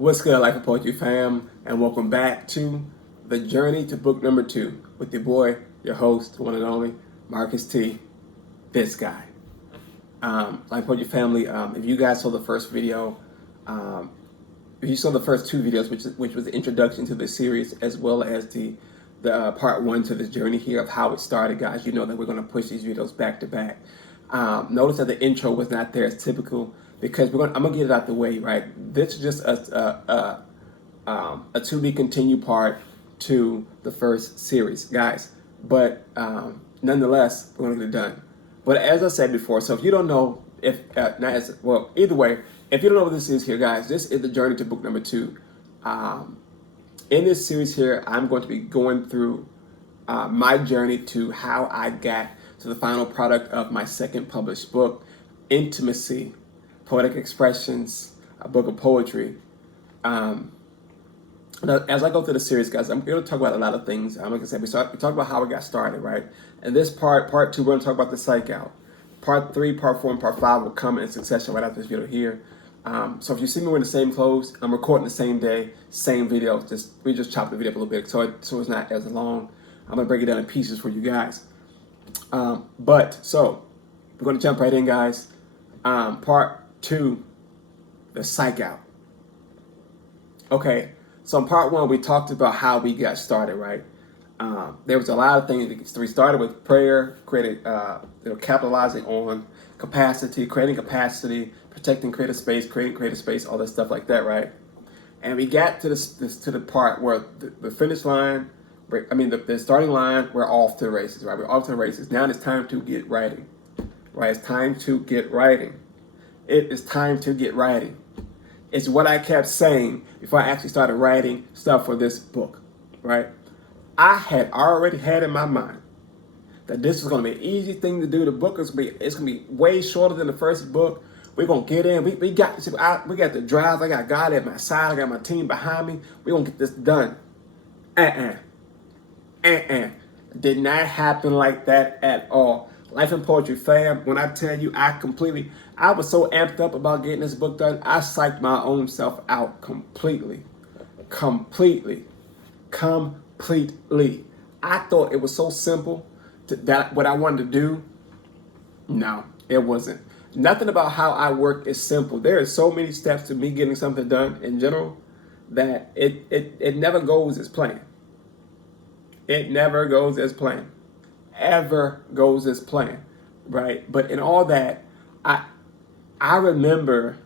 What's good, Life and Poetry fam, and welcome back to the journey to book number 2 with your boy, your host, one and only, MarcusT, this guy. Life and Poetry family, if you guys saw the first video, if you saw the first 2 videos, which was the introduction to this series, as well as the part 1 to this journey here of how it started, guys, you know that we're going to push these videos back to back. Notice that the intro was not there as typical, because I'm gonna get it out the way, right? This is just a to be continued part to the first series, guys. But nonetheless, we're gonna get it done. But as I said before, so if you don't know, either way, if you don't know what this is here, guys, this is the journey to book number 2. In this series here, I'm going to be going through my journey to how I got to the final product of my second published book, Intimacy, Poetic Expressions, a book of poetry. As I go through the series, guys, I'm going to talk about a lot of things. Like I said, we talk about how we got started, right? And this part 2, we're going to talk about the Sike Out. Part 3, part 4, and part 5 will come in succession right after this video here. So if you see me wearing the same clothes, I'm recording the same day, same video. We just chopped the video up a little bit, so it's not as long. I'm going to break it down in pieces for you guys. So we're going to jump right in, guys. Part 2, the Sike Out. Okay, so in part 1, we talked about how we got started, right? There was a lot of things. We started with prayer, capitalizing on capacity, creating capacity, protecting creative space, creating creative space, all that stuff like that, right? And we got to to the part where the finish line, the starting line, we're off to the races, right? We're off to the races. Now it's time to get writing, right? It's time to get writing. It is time to get writing. It's what I kept saying before I actually started writing stuff for this book, right? I had already had in my mind that this was going to be an easy thing to do. The book it's going to be way shorter than the first book. We're going to get in. We got the drive. I got God at my side. I got my team behind me. We're going to get this done. Did not happen like that at all. Life and Poetry fam, when I tell you I was so amped up about getting this book done, I psyched my own self out completely. I thought it was so simple that what I wanted to do. No, it wasn't. Nothing about how I work is simple. There are so many steps to me getting something done in general that it never goes as planned. It never goes as planned. Ever goes as planned, right? But in all that, I remember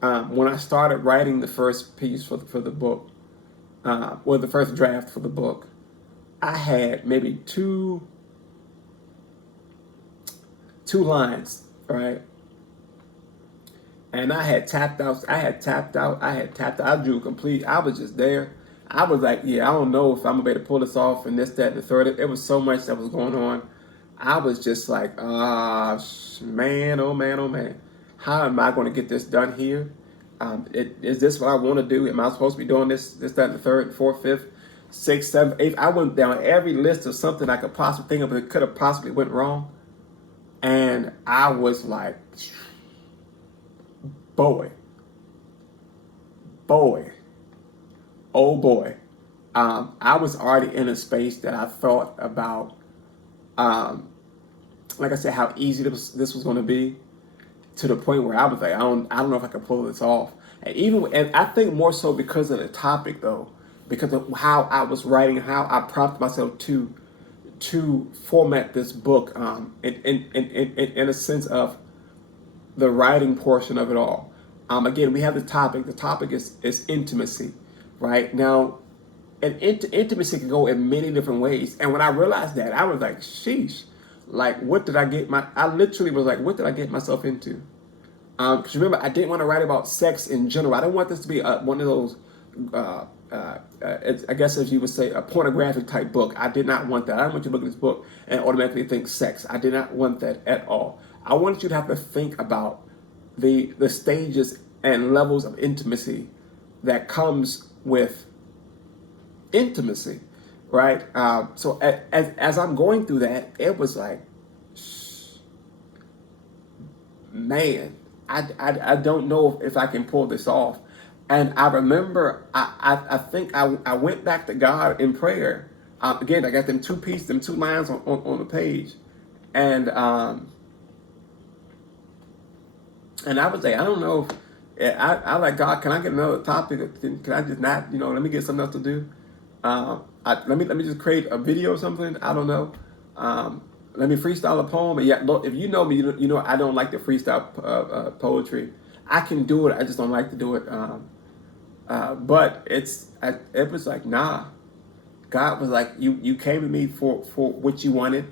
when I started writing the first piece for the book, or the first draft for the book, I had maybe two lines, right? And I had tapped out. I drew complete. I was just there. I was like, yeah, I don't know if I'm gonna be able to pull this off, and this, that, and the third. It was so much that was going on. I was just like, man, oh man, oh man. How am I going to get this done here? Is this what I want to do? Am I supposed to be doing this, that, and the third, fourth, fifth, sixth, seventh, eighth? I went down every list of something I could possibly think of that could have possibly went wrong. And I was like, boy, oh boy. I was already in a space that I thought about, like I said, how easy this was going to be, to the point where I was like, I don't know if I can pull this off. And I think more so because of the topic, though, because of how I was writing, how I prompted myself to format this book, in a sense of the writing portion of it all. Again, we have the topic. The topic is intimacy, right? Now, and intimacy can go in many different ways. And when I realized that, I was like, sheesh, like, I literally was like, what did I get myself into? Because remember, I didn't want to write about sex in general. I didn't want this to be one of those, I guess as you would say, a pornographic type book. I did not want that. I didn't want you to look at this book and automatically think sex. I did not want that at all. I wanted you to have to think about the stages and levels of intimacy that comes with intimacy, right? So as I'm going through that, it was like, man, I don't know if I can pull this off. And I remember, I think I went back to God in prayer. Again, I got them them two lines on the page. And and I was like, I don't know if, I like, God, can I get another topic? Can I just not, let me get something else to do? Let me just create a video or something. I don't know. Let me freestyle a poem. And yeah, look, if you know me, you know I don't like to freestyle poetry. I can do it. I just don't like to do it. But it was like, nah. God was like, you came to me for what you wanted,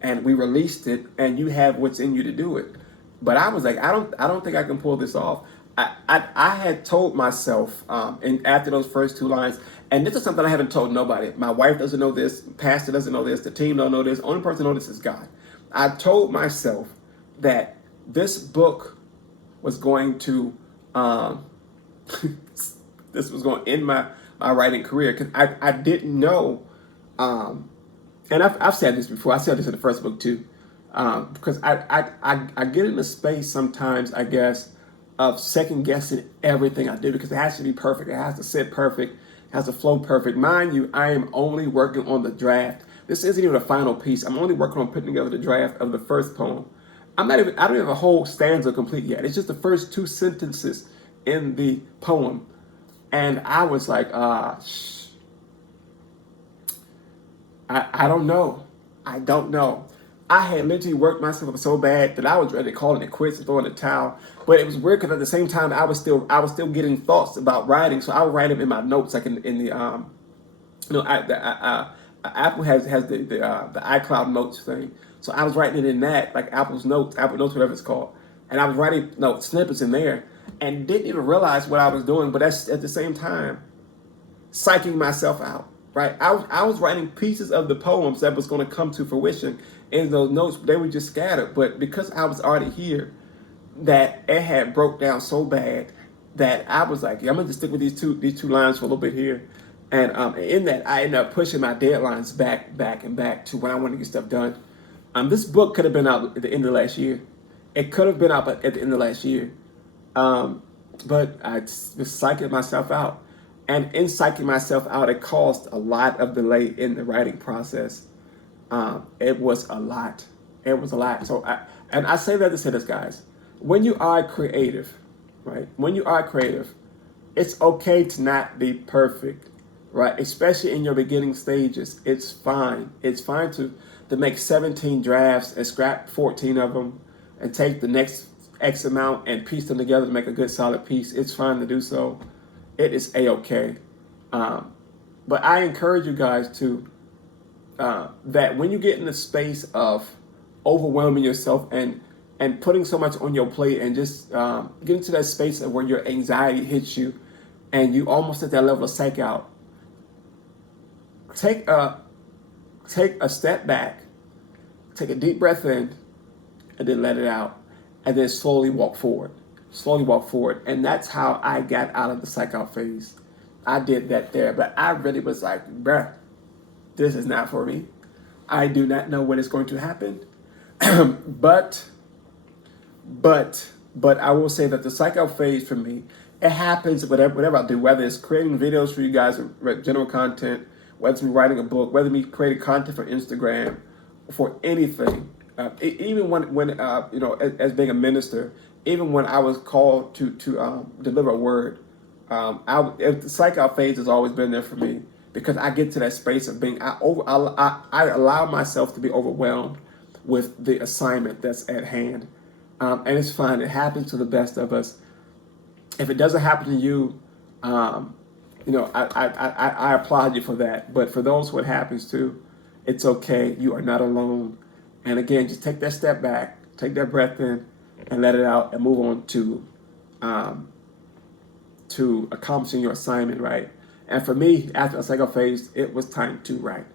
and we released it, and you have what's in you to do it. But I was like, I don't think I can pull this off. I had told myself, and after those first two lines, and this is something I haven't told nobody. My wife doesn't know this, pastor doesn't know this, the team don't know this. Only person who knows this is God. I told myself that this book was going to, this was going to end my writing career, because I didn't know, and I've said this before. I said this in the first book too, because I get in a space sometimes, I guess, of second guessing everything I do, because it has to be perfect. It has to sit perfect. It has to flow perfect. Mind you, I am only working on the draft. This isn't even a final piece. I'm only working on putting together the draft of the first poem. I don't even have a whole stanza complete yet. It's just the first two sentences in the poem. And I was like, I don't know. I don't know. I had literally worked myself up so bad that I was ready to call it quits and throw in the towel. But it was weird, because at the same time I was still getting thoughts about writing. So I would write them in my notes, like in the Apple has the iCloud notes thing. So I was writing it in that, like Apple Notes, whatever it's called. And I was writing snippets in there, and didn't even realize what I was doing. But that's at the same time psyching myself out, right? I was writing pieces of the poems that was going to come to fruition in those notes. They were just scattered. But because I was already here, that it had broke down so bad that I was like, yeah, I'm going to stick with these two lines for a little bit here. And in that, I ended up pushing my deadlines back to when I wanted to get stuff done. This book could have been out at the end of last year. It could have been out at the end of last year. But I was psyching myself out. And in psyching myself out, it caused a lot of delay in the writing process. It was a lot. It was a lot. So I say that to say this, guys. When you are creative, right? When you are creative, it's okay to not be perfect, right? Especially in your beginning stages. It's fine. It's fine to make 17 drafts and scrap 14 of them and take the next X amount and piece them together to make a good solid piece. It's fine to do so. It is a-okay. But I encourage you guys to, that when you get in the space of overwhelming yourself and putting so much on your plate, and just get into that space of where your anxiety hits you and you almost at that level of Sike Out, take a step back, take a deep breath in, and then let it out, and then slowly walk forward. Slowly walk forward. And that's how I got out of the Sike Out phase. I did that there, but I really was like, bruh, this is not for me. I do not know when it's going to happen. but I will say that the Sike Out phase for me, it happens whatever I do, whether it's creating videos for you guys, general content, whether it's me writing a book, whether me creating content for Instagram, for anything. Even when as being a minister, even when I was called to deliver a word, the Sike Out phase has always been there for me, because I get to that space of being, I allow myself to be overwhelmed with the assignment that's at hand, and it's fine. It happens to the best of us. If it doesn't happen to you, I applaud you for that. But for those who it happens to, it's okay. You are not alone. And again, just take that step back, take that breath in, and let it out, and move on to accomplishing your assignment, right? And for me, after a Sike Out phase, it was time to write.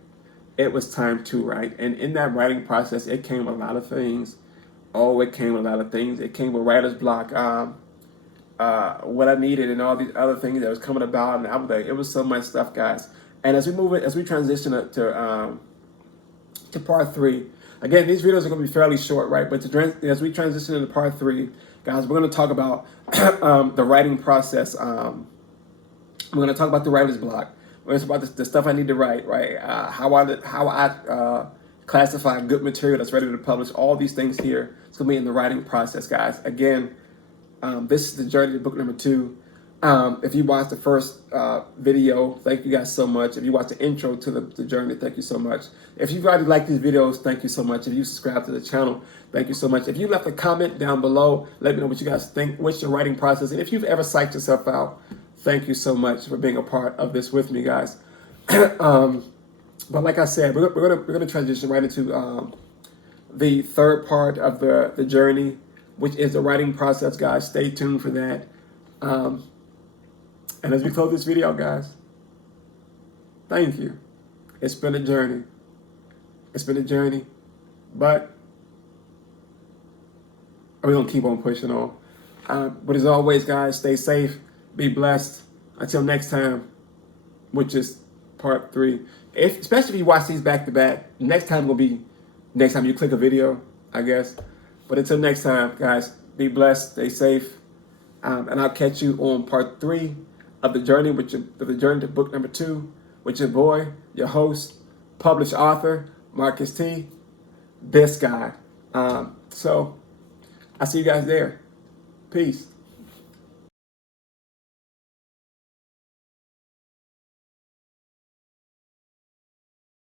It was time to write. And in that writing process, it came with a lot of things. Oh, it came with a lot of things. It came with writer's block, what I needed, and all these other things that was coming about. And I was like, it was so much stuff, guys. And as we transition to part 3, again, these videos are going to be fairly short, right? But as we transition into part 3, guys, we're going to talk about the writing process We're going to talk about the writer's block. We're going to talk about the stuff I need to write, right? How I classify good material that's ready to publish. All these things here. It's going to be in the writing process, guys. Again, this is the journey to book number 2. If you watched the first video, thank you guys so much. If you watched the intro to the journey, thank you so much. If you've already liked these videos, thank you so much. If you subscribe to the channel, thank you so much. If you left a comment down below, let me know what you guys think. What's your writing process? And if you've ever psyched yourself out, thank you so much for being a part of this with me, guys. But like I said, we're gonna transition right into the third part of the journey, which is the writing process, guys. Stay tuned for that. And as we close this video, guys, thank you. It's been a journey. It's been a journey, but we're going to keep on pushing on. But as always, guys, stay safe, be blessed. Until next time, which is part 3. Especially if you watch these back to back, next time will be next time you click a video, I guess. But until next time, guys, be blessed, stay safe, and I'll catch you on part 3 of the journey, the journey to book number 2, with your boy, your host, published author, MarcusT, this guy. So I'll see you guys there. Peace.